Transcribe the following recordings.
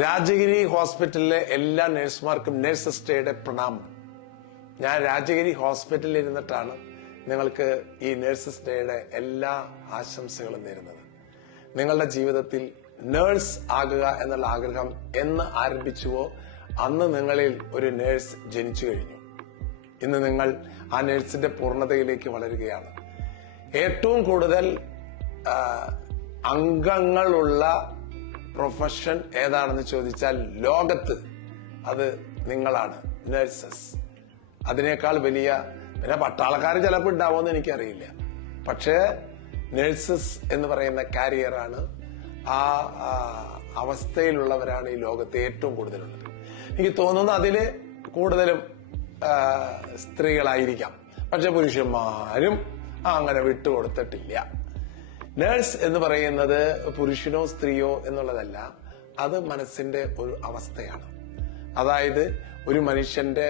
രാജഗിരി ഹോസ്പിറ്റലിലെ എല്ലാ നഴ്സുമാർക്കും നഴ്സസ് ഡേയുടെ പ്രണാമം. ഞാൻ രാജഗിരി ഹോസ്പിറ്റലിൽ ഇരുന്നിട്ടാണ് നിങ്ങൾക്ക് ഈ നഴ്സസ് ഡേയുടെ എല്ലാ ആശംസകളും നേരുന്നത്. നിങ്ങളുടെ ജീവിതത്തിൽ നേഴ്സ് ആകുക എന്നുള്ള ആഗ്രഹം എന്ന് ആരംഭിച്ചുവോ അന്ന് നിങ്ങളിൽ ഒരു നേഴ്സ് ജനിച്ചു കഴിഞ്ഞു. ഇന്ന് നിങ്ങൾ ആ നേഴ്സിന്റെ പൂർണ്ണതയിലേക്ക് വളരുകയാണ്. ഏറ്റവും കൂടുതൽ അംഗങ്ങളുള്ള പ്രൊഫഷൻ ഏതാണെന്ന് ചോദിച്ചാൽ ലോകത്ത് അത് നിങ്ങളാണ്, നഴ്സസ്. അതിനേക്കാൾ വലിയ പിന്നെ പട്ടാളക്കാർ ചിലപ്പോൾ ഉണ്ടാവുമെന്ന് എനിക്കറിയില്ല. പക്ഷേ നഴ്സസ് എന്ന് പറയുന്ന കാരിയറാണ്, ആ അവസ്ഥയിലുള്ളവരാണ് ഈ ലോകത്ത് ഏറ്റവും കൂടുതലുള്ളത്. എനിക്ക് തോന്നുന്നു അതില് കൂടുതലും സ്ത്രീകളായിരിക്കാം. പക്ഷെ പുരുഷന്മാരും അങ്ങനെ വിട്ടുകൊടുത്തിട്ടില്ല. നേഴ്സ് എന്ന് പറയുന്നത് പുരുഷനോ സ്ത്രീയോ എന്നുള്ളതല്ല, അത് മനസ്സിന്റെ ഒരു അവസ്ഥയാണ്. അതായത് ഒരു മനുഷ്യന്റെ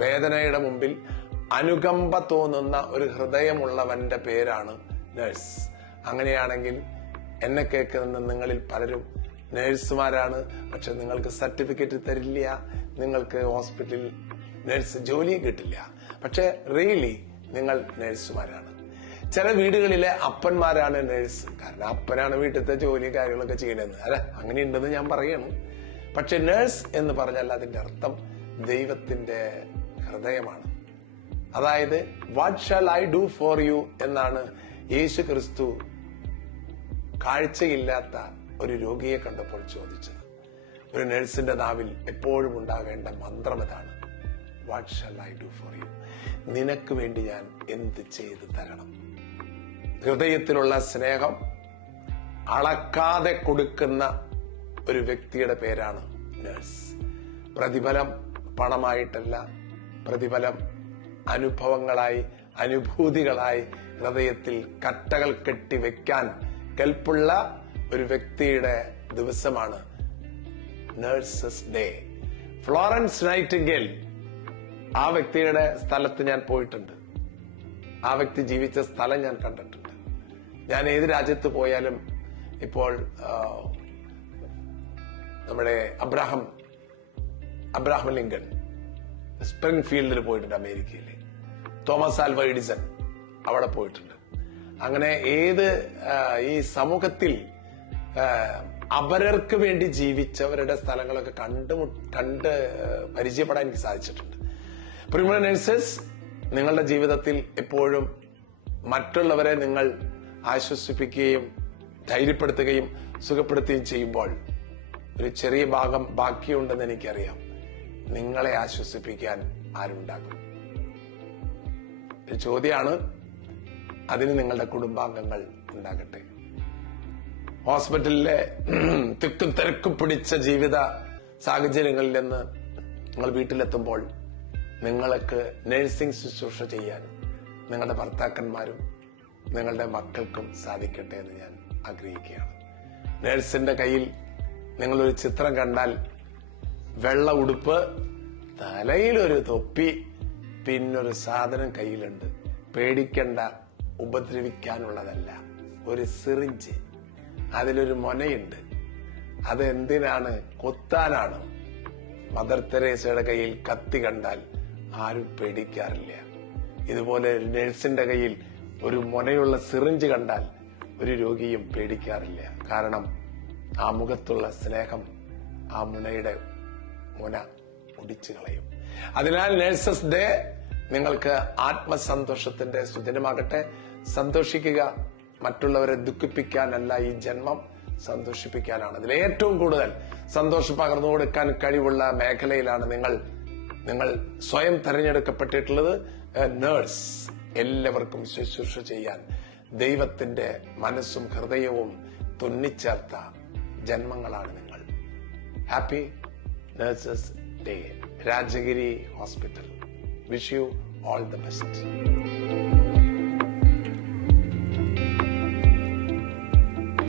വേദനയുടെ മുമ്പിൽ അനുകമ്പ തോന്നുന്ന ഒരു ഹൃദയമുള്ളവന്റെ പേരാണ് നേഴ്സ്. അങ്ങനെയാണെങ്കിൽ എന്നെ കേൾക്കുന്ന നിങ്ങളിൽ പലരും നേഴ്സുമാരാണ്. പക്ഷെ നിങ്ങൾക്ക് സർട്ടിഫിക്കറ്റ് തരില്ല, നിങ്ങൾക്ക് ഹോസ്പിറ്റലിൽ നേഴ്സ് ജോലിയും കിട്ടില്ല. പക്ഷെ റിയലി നിങ്ങൾ നേഴ്സുമാരാണ്. ചില വീടുകളിലെ അപ്പന്മാരാണ് നേഴ്സ്. കാരണം അപ്പനാണ് വീട്ടിലത്തെ ജോലിയും കാര്യങ്ങളൊക്കെ ചെയ്യണമെന്ന് അല്ലെ, അങ്ങനെയുണ്ടെന്ന് ഞാൻ പറയണം. പക്ഷെ നേഴ്സ് എന്ന് പറഞ്ഞാൽ അതിന്റെ അർത്ഥം ദൈവത്തിന്റെ ഹൃദയമാണ്. അതായത് what shall I do for you എന്നാണ് യേശു ക്രിസ്തു കാഴ്ചയില്ലാത്ത ഒരു രോഗിയെ കണ്ടപ്പോൾ ചോദിച്ചത്. ഒരു നഴ്സിന്റെ നാവിൽ എപ്പോഴും ഉണ്ടാകേണ്ട മന്ത്രം ഇതാണ്, what shall I do for you. നിനക്ക് വേണ്ടി ഞാൻ എന്ത് ചെയ്ത് തരണം. ഹൃദയത്തിലുള്ള സ്നേഹം അളക്കാതെ കൊടുക്കുന്ന ഒരു വ്യക്തിയുടെ പേരാണ് നഴ്സ്. പ്രതിഫലം പണമായിട്ടല്ല, പ്രതിഫലം അനുഭവങ്ങളായി, അനുഭൂതികളായി ഹൃദയത്തിൽ കട്ടകൾ കെട്ടി വെക്കാൻ കെൽപ്പുള്ള ഒരു വ്യക്തിയുടെ ദിവസമാണ് നഴ്സസ് ഡേ. ഫ്ലോറൻസ് നൈറ്റിംഗേൽ, ആ വ്യക്തിയുടെ സ്ഥലത്ത് ഞാൻ പോയിട്ടുണ്ട്. ആ വ്യക്തി ജീവിച്ച സ്ഥലം ഞാൻ കണ്ടിട്ടുണ്ട്. ഞാൻ ഏത് രാജ്യത്ത് പോയാലും ഇപ്പോൾ നമ്മുടെ അബ്രഹാം ലിങ്കൺ സ്പ്രിംഗ് ഫീൽഡിൽ പോയിട്ടുണ്ട്, അമേരിക്കയിലെ. തോമസ് ആൽവ എഡിസൺ അവിടെ പോയിട്ടുണ്ട്. അങ്ങനെ ഏത് ഈ സമൂഹത്തിൽ അപരർക്ക് വേണ്ടി ജീവിച്ചവരുടെ സ്ഥലങ്ങളൊക്കെ കണ്ട് പരിചയപ്പെടാൻ എനിക്ക് സാധിച്ചിട്ടുണ്ട്. പ്രിയമുള്ള നഴ്സസ്, നിങ്ങളുടെ ജീവിതത്തിൽ എപ്പോഴും മറ്റുള്ളവരെ നിങ്ങൾ ആശ്വസിപ്പിക്കുകയും ധൈര്യപ്പെടുത്തുകയും സുഖപ്പെടുത്തുകയും ചെയ്യുമ്പോൾ ഒരു ചെറിയ ഭാഗം ബാക്കിയുണ്ടെന്ന് എനിക്കറിയാം. നിങ്ങളെ ആശ്വസിപ്പിക്കാൻ ആരുണ്ടാകും? ഒരു ചോദ്യമാണ്. അതിന് നിങ്ങളുടെ കുടുംബാംഗങ്ങൾ ഉണ്ടാകട്ടെ. ഹോസ്പിറ്റലിലെ തിക്കും തിരക്കും പിടിച്ച ജീവിത സാഹചര്യങ്ങളിൽ നിന്ന് നിങ്ങൾ വീട്ടിലെത്തുമ്പോൾ നിങ്ങൾക്ക് നഴ്സിംഗ് ശുശ്രൂഷ ചെയ്യാൻ നിങ്ങളുടെ ഭർത്താക്കന്മാരും നിങ്ങളുടെ മക്കൾക്കും സാധിക്കട്ടെ എന്ന് ഞാൻ ആഗ്രഹിക്കുകയാണ്. നഴ്സിന്റെ കയ്യിൽ നിങ്ങളൊരു ചിത്രം കണ്ടാൽ വെള്ള ഉടുപ്പ്, തലയിലൊരു തൊപ്പി, പിന്നൊരു സാധനം കയ്യിലുണ്ട്. പേടിക്കണ്ട, ഉപദ്രവിക്കാനുള്ളതല്ല. ഒരു സിറിഞ്ച്, അതിലൊരു മൊനയുണ്ട്. അത് എന്തിനാണ്? കൊത്താനാണ്. മദർ തെരേസയുടെ കയ്യിൽ കത്തി കണ്ടാൽ ആരും പേടിക്കാറില്ല. ഇതുപോലെ നഴ്സിന്റെ കയ്യിൽ ഒരു മുനയുള്ള സിറിഞ്ച് കണ്ടാൽ ഒരു രോഗിയും പേടിക്കാറില്ല. കാരണം ആ മുഖത്തുള്ള സ്നേഹം ആ മുനയുടെ മുന ഒടിച്ചു കളയും. അതിനാൽ നഴ്സസ് ഡേ നിങ്ങൾക്ക് ആത്മസന്തോഷത്തിന്റെ സുദിനമാകട്ടെ. സന്തോഷിക്കുക. മറ്റുള്ളവരെ ദുഃഖിപ്പിക്കാനല്ല ഈ ജന്മം, സന്തോഷിപ്പിക്കാനാണ്. അതിൽ ഏറ്റവും കൂടുതൽ സന്തോഷം പകർന്നു കൊടുക്കാൻ കഴിവുള്ള മേഖലയിലാണ് നിങ്ങൾ സ്വയം തെരഞ്ഞെടുക്കപ്പെട്ടിട്ടുള്ളത്. നേഴ്സ്, എല്ലാവർക്കും ശുശ്രൂഷ ചെയ്യാൻ ദൈവത്തിന്റെ മനസ്സും ഹൃദയവും തുന്നിച്ചേർത്ത ജന്മങ്ങളാണ് നിങ്ങൾ. Happy nurses day, Rajagiri hospital. Wish you all the best.